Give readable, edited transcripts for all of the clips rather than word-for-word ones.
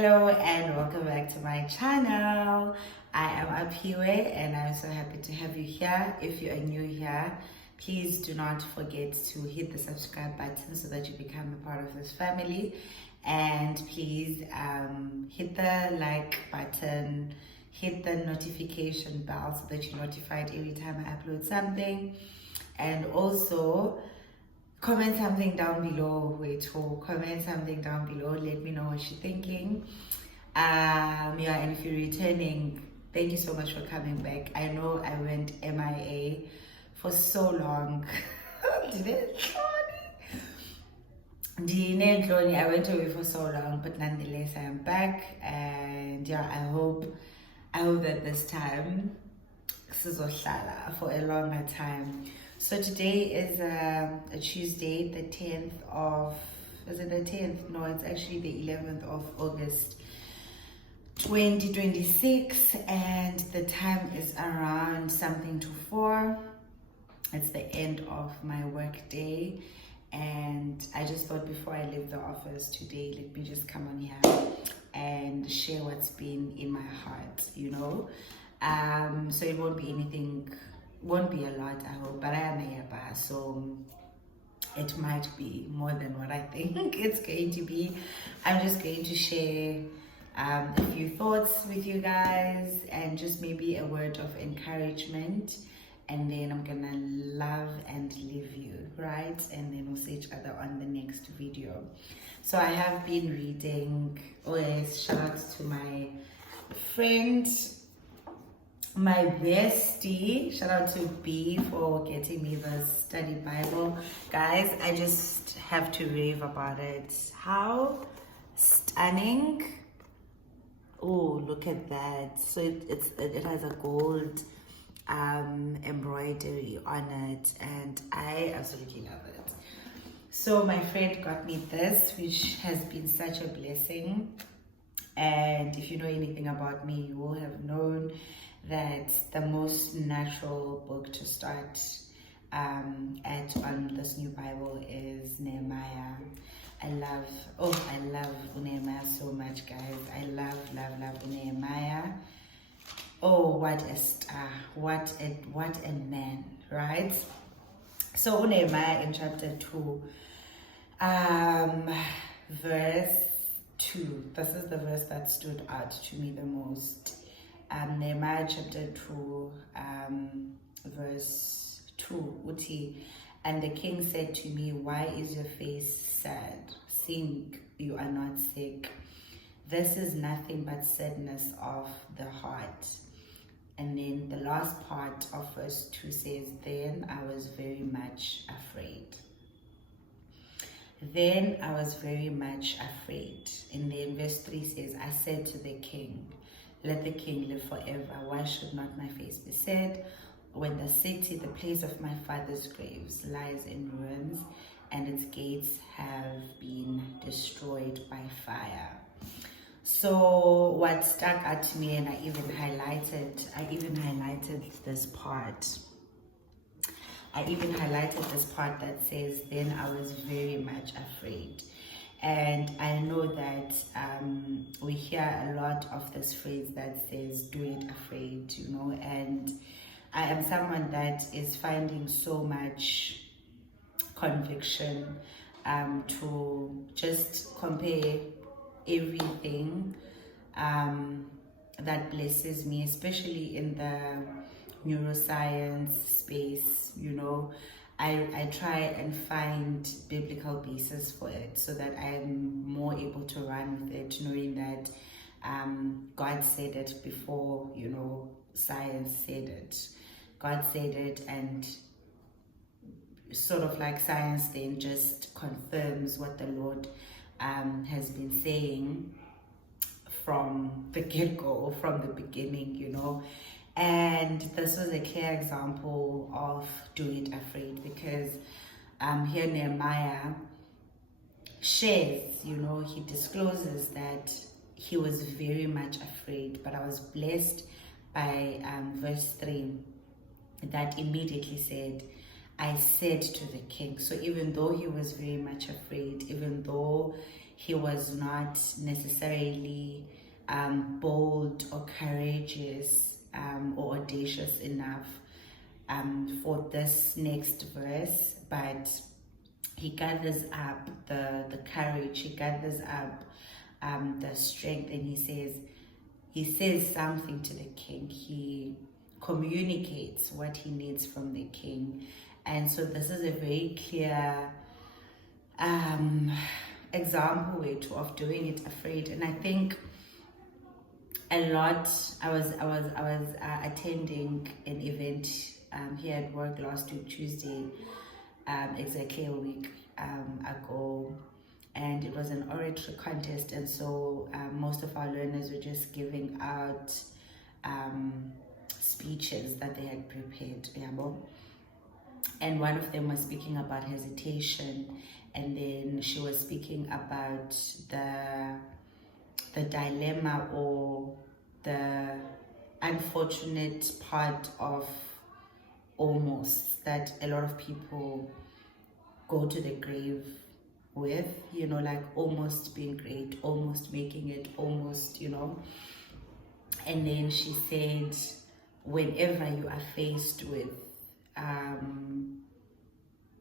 Hello and welcome back to my channel. I am Aphiwe and I'm so happy to have you here. If you are new here, please do not forget to hit the subscribe button so that you become a part of this family. And please hit the like button, hit the notification bell so that you're notified every time I upload something. And also comment something down below. Comment something down below. Let me know what you're thinking. And if you're returning, thank you so much for coming back. I know I went MIA for so long. I went away for so long, but nonetheless I am back, and I hope that this time for a longer time. So today is a Tuesday, the 10th of, is it the 10th? No, it's actually the 11th of August 2026, and the time is around something to 4. It's the end of my work day, and I just thought before I leave the office today, let me just come on here and share what's been in my heart, so it won't be anything, won't be a lot, I hope, but I am a yaba, so it might be more than what I think it's going to be. I'm just going to share a few thoughts with you guys and just maybe a word of encouragement, and then I'm gonna love and leave you, right? And then we'll see each other on the next video. So I have been reading, shout out to my friend, my bestie, shout out to B for getting me the study Bible. Guys, I just have to rave about it. How stunning. Oh, look at that. So it has a gold embroidery on it, and I absolutely love it. So my friend got me this, which has been such a blessing. And if you know anything about me, you will have known that the most natural book to start on this new Bible is Nehemiah. I love Nehemiah so much, guys. I love Nehemiah. Oh, what a star, what a man, right? So Nehemiah in chapter 2, verse 2. This is the verse that stood out to me the most. Nehemiah chapter 2, verse 2, Uti. And the king said to me, why is your face sad, seeing you are not sick? This is nothing but sadness of the heart. And then the last part of verse 2 says, then I was very much afraid. Then I was very much afraid. And then verse 3 says, I said to the king, let the king live forever. Why should not my face be sad when the city, the place of my father's graves, lies in ruins and its gates have been destroyed by fire? So what stuck out to me, and I even highlighted this part. I even highlighted this part that says, then I was very much afraid. And I know that we hear a lot of this phrase that says, do it afraid, and I am someone that is finding so much conviction to just compare everything that blesses me, especially in the neuroscience space. I try and find biblical basis for it so that I'm more able to run with it, knowing that God said it before, science said it. God said it, and sort of like science then just confirms what the Lord has been saying from the get-go, from the beginning, And this was a clear example of do it afraid, because here Nehemiah shares, he discloses that he was very much afraid. But I was blessed by verse 3 that immediately said, I said to the king. So even though he was very much afraid, even though he was not necessarily bold or courageous or audacious enough for this next verse, but he gathers up the courage, he gathers up the strength, and he says something to the king. He communicates what he needs from the king. And so this is a very clear example of doing it afraid. And I think a lot, I was attending an event here at work last week, Tuesday, exactly a week ago, and it was an oratory contest. And so most of our learners were just giving out speeches that they had prepared, and one of them was speaking about hesitation, and then she was speaking about the dilemma or the unfortunate part of almost that a lot of people go to the grave with, like almost being great, almost making it, almost, and then she said, whenever you are faced with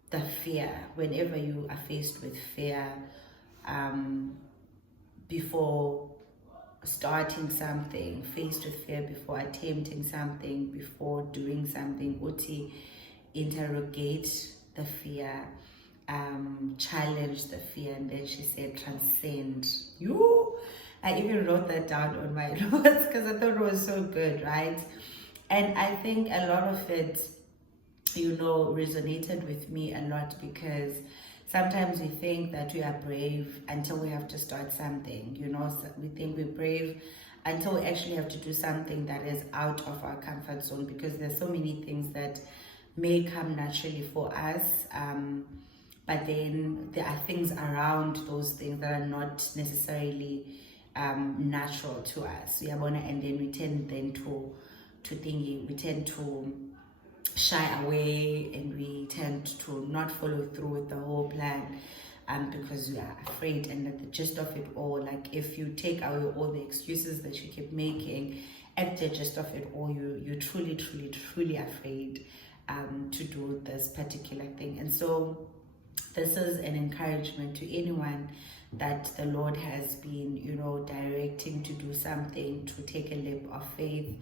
the fear, whenever you are faced with fear, before starting something, faced with fear before attempting something, before doing something, uti, interrogate the fear, challenge the fear. And then she said transcend. I even wrote that down on my notes because I thought it was so good, right? And I think a lot of it, resonated with me a lot, because sometimes we think that we are brave until we have to start something, so we think we're brave until we actually have to do something that is out of our comfort zone, because there's so many things that may come naturally for us, but then there are things around those things that are not necessarily natural to us, and then we tend then to shy away, and we tend to not follow through with the whole plan, because we are afraid. And at the gist of it all, like if you take away all the excuses that you keep making, at the gist of it all, you're truly afraid to do this particular thing. And so this is an encouragement to anyone that the Lord has been, directing to do something, to take a leap of faith,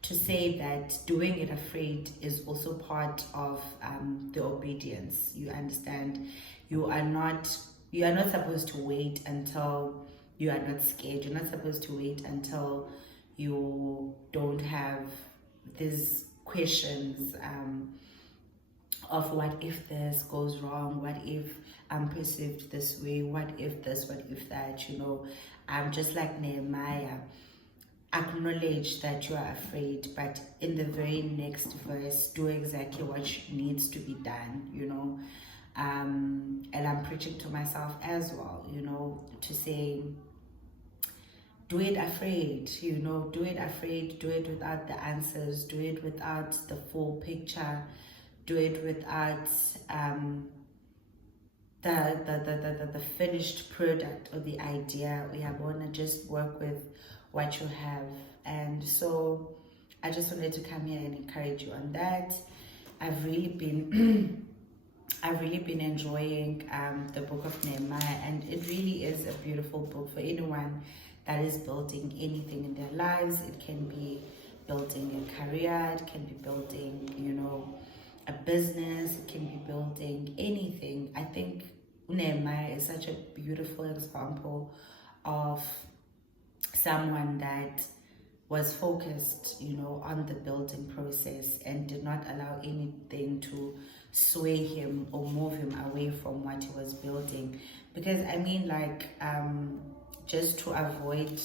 to say that doing it afraid is also part of the obedience. You understand? You are not supposed to wait until you are not scared. You're not supposed to wait until you don't have these questions of what if this goes wrong, what if I'm perceived this way, what if this, what if that, I'm just like Nehemiah. Acknowledge that you are afraid, but in the very next verse, do exactly what needs to be done, and I'm preaching to myself as well, to say, do it afraid, do it afraid, do it without the answers, do it without the full picture, do it without the finished product or the idea. We want to just work with what you have. And so I just wanted to come here and encourage you on that. I've really been enjoying the book of Nehemiah, and it really is a beautiful book for anyone that is building anything in their lives. It can be building a career, it can be building, a business, it can be building anything. I think Nehemiah is such a beautiful example of someone that was focused, on the building process and did not allow anything to sway him or move him away from what he was building. Because just to avoid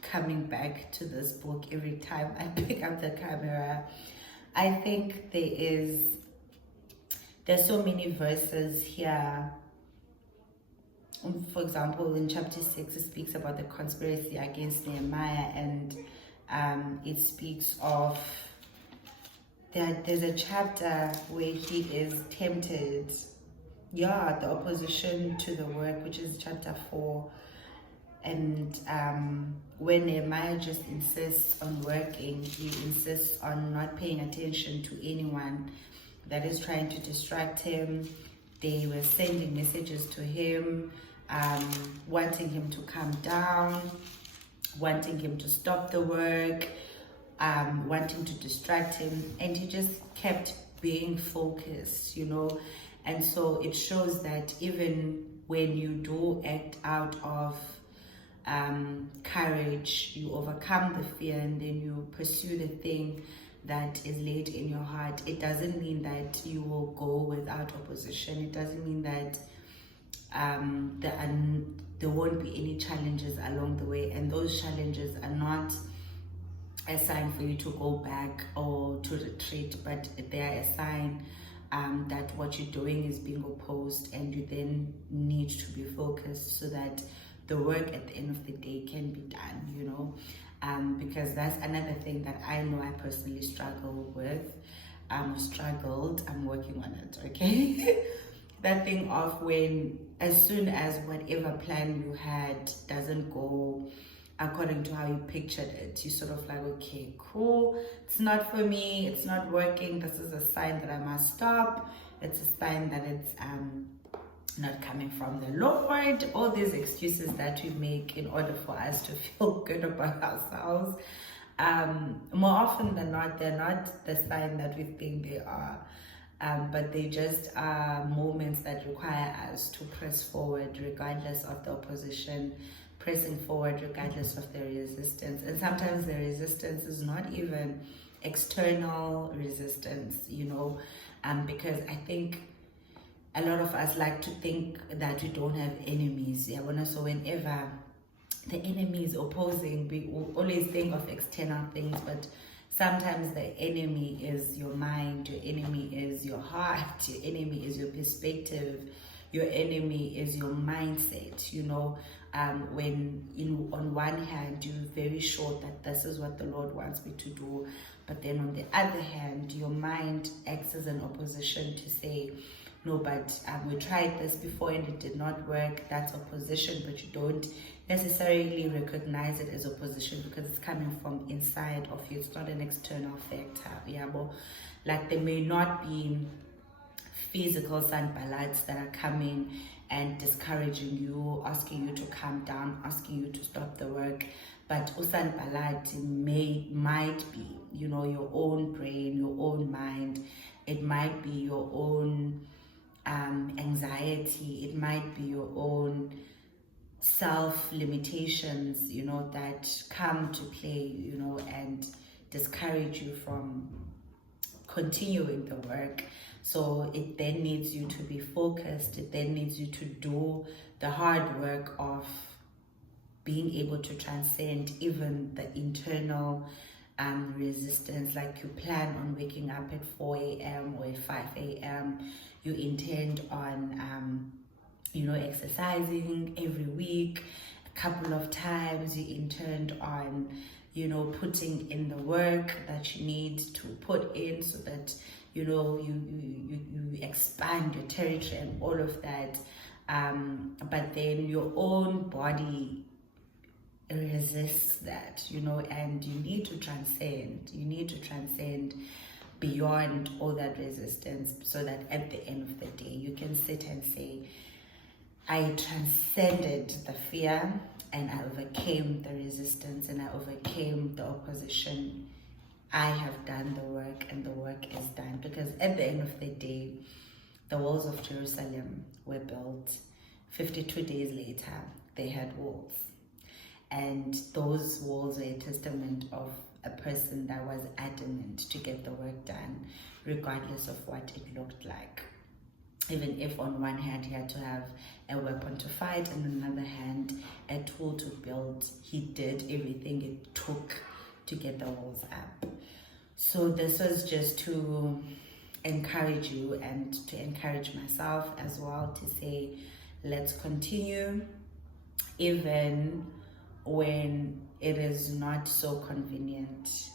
coming back to this book every time I pick up the camera, I think there's so many verses here. For example, in chapter 6, it speaks about the conspiracy against Nehemiah, and it speaks of that there's a chapter where he is tempted yeah, the opposition to the work, which is chapter 4. And when Nehemiah just insists on working, he insists on not paying attention to anyone that is trying to distract him. They were sending messages to him, wanting him to calm down, wanting him to stop the work, wanting to distract him, and he just kept being focused, you know. And so it shows that even when you do act out of courage, you overcome the fear, and then you pursue the thing that is laid in your heart. It doesn't mean that you will go without opposition. It doesn't mean that there won't be any challenges along the way, and those challenges are not a sign for you to go back or to retreat, but they are a sign that what you're doing is being opposed, and you then need to be focused so that the work at the end of the day can be done, you know. Because that's another thing that I know I personally struggle with. I'm working on it, okay? That thing of when, as soon as whatever plan you had doesn't go according to how you pictured it, you sort of like, okay, cool, it's not for me, it's not working, this is a sign that I must stop, it's a sign that it's not coming from the Lord. All these excuses that we make in order for us to feel good about ourselves, more often than not, they're not the sign that we think they are, but they just are moments that require us to press forward regardless of the opposition, pressing forward regardless of the resistance. And sometimes the resistance is not even external resistance, you know, because I think a lot of us like to think that we don't have enemies. Yeah, so whenever the enemy is opposing, we will always think of external things, but sometimes the enemy is your mind, your enemy is your heart, your enemy is your perspective, your enemy is your mindset, you know. When on one hand you're very sure that this is what the Lord wants me to do, but then on the other hand your mind acts as an opposition to say, no, but we tried this before and it did not work. That's opposition, but you don't necessarily recognize it as opposition because it's coming from inside of you. It's not an external factor. Yeah, but like there may not be physical sanbalads that are coming and discouraging you, asking you to calm down, asking you to stop the work, but usanbalad might be, you know, your own brain, your own mind. It might be your own anxiety, it might be your own self-limitations, you know, that come to play, you know, and discourage you from continuing the work. So it then needs you to be focused, it then needs you to do the hard work of being able to transcend even the internal resistance. Like you plan on waking up at 4 a.m. or at 5 a.m. You intend on, you know, exercising every week, a couple of times. You intend on, you know, putting in the work that you need to put in so that, you know, you expand your territory and all of that. But then your own body resists that, you know, and you need to transcend. You need to transcend beyond all that resistance so that at the end of the day you can sit and say, I transcended the fear and I overcame the resistance and I overcame the opposition. I have done the work and the work is done. Because at the end of the day, the walls of Jerusalem were built. 52 days later, they had walls. And those walls are a testament of a person that was adamant to get the work done, regardless of what it looked like. Even if on one hand he had to have a weapon to fight, and on the other hand, a tool to build, he did everything it took to get the walls up. So this was just to encourage you and to encourage myself as well, to say, let's continue, even when it is not so convenient,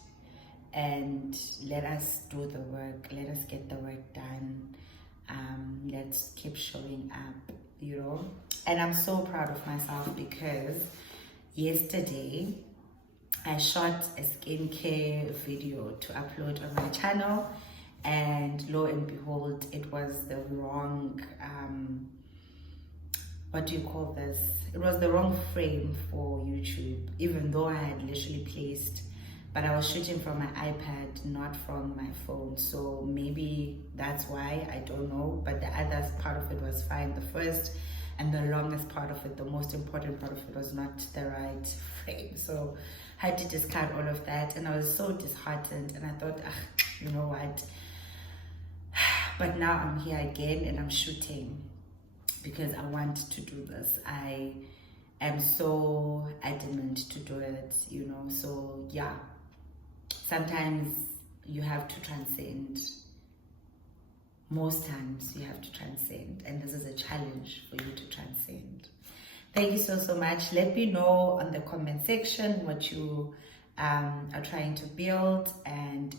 and let us do the work, let us get the work done. Let's keep showing up, you know. And I'm so proud of myself because yesterday I shot a skincare video to upload on my channel, and lo and behold, it was the wrong what do you call this? It was the wrong frame for YouTube, even though I had literally placed, but I was shooting from my iPad, not from my phone. So maybe that's why, I don't know. But the other part of it was fine. The first and the longest part of it, the most important part of it, was not the right frame. So I had to discard all of that, and I was so disheartened. And I thought, you know what? But now I'm here again and I'm shooting because I want to do this. I am so adamant to do it, you know. So yeah, sometimes you have to transcend. Most times you have to transcend, and this is a challenge for you to transcend. Thank you so much. Let me know on the comment section what you are trying to build, and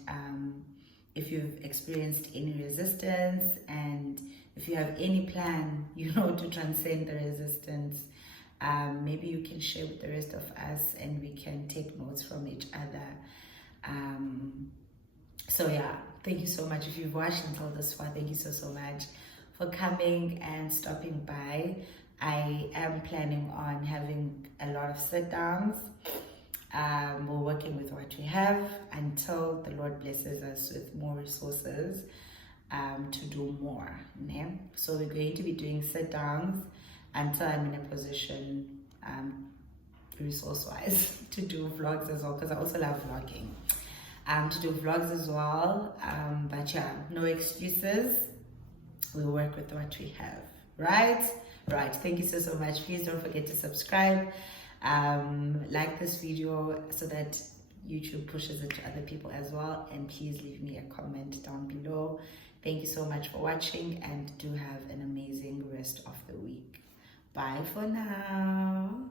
if you've experienced any resistance, and if you have any plan, you know, to transcend the resistance. Maybe you can share with the rest of us and we can take notes from each other. So yeah, thank you so much. If you've watched until this far, thank you so much for coming and stopping by. I am planning on having a lot of sit downs. We're working with what we have until the Lord blesses us with more resources to do more. Yeah? So we're going to be doing sit downs until I'm in a position resource-wise to do vlogs as well, because I also love vlogging. To do vlogs as well, but yeah, no excuses. We work with what we have, right? Thank you so much. Please don't forget to subscribe, like this video so that YouTube pushes it to other people as well, and please leave me a comment down below. Thank you so much for watching, and do have an amazing rest of the week. Bye for now.